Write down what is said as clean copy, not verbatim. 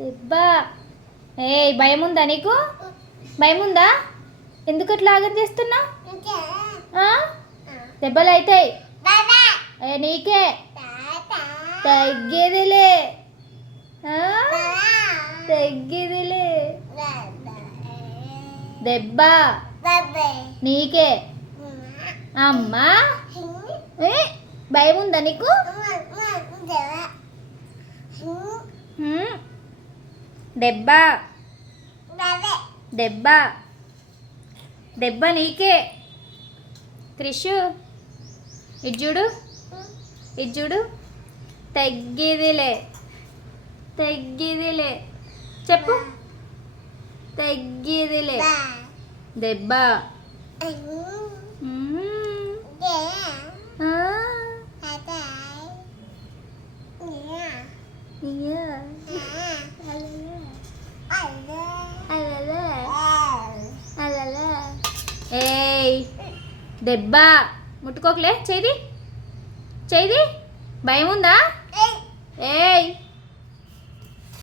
దెబ్బ. ఏయ్ భయం ఉందా నీకు? భయం ఉందా? ఎందుకు అట్లా ఆగం చేస్తున్నావు? దెబ్బలు అవుతాయి. నీకే తగ్గేదిలే, తగ్గేదిలే. దెబ్బ నీకే. అమ్మా భయం ఉందా నీకు? దెబ్బ దెబ్బ దెబ్బ నీకే. క్రిషు ఇజ్జుడు, ఇజ్జుడు. తగ్గేదిలే, తగ్గేదిలే. చెప్పు. తగ్గేదిలే. దెబ్బ. ఏయ్ దెబ్బ ముట్టుకోకలే. చేది చేది. భయం ఉందా? ఏయ్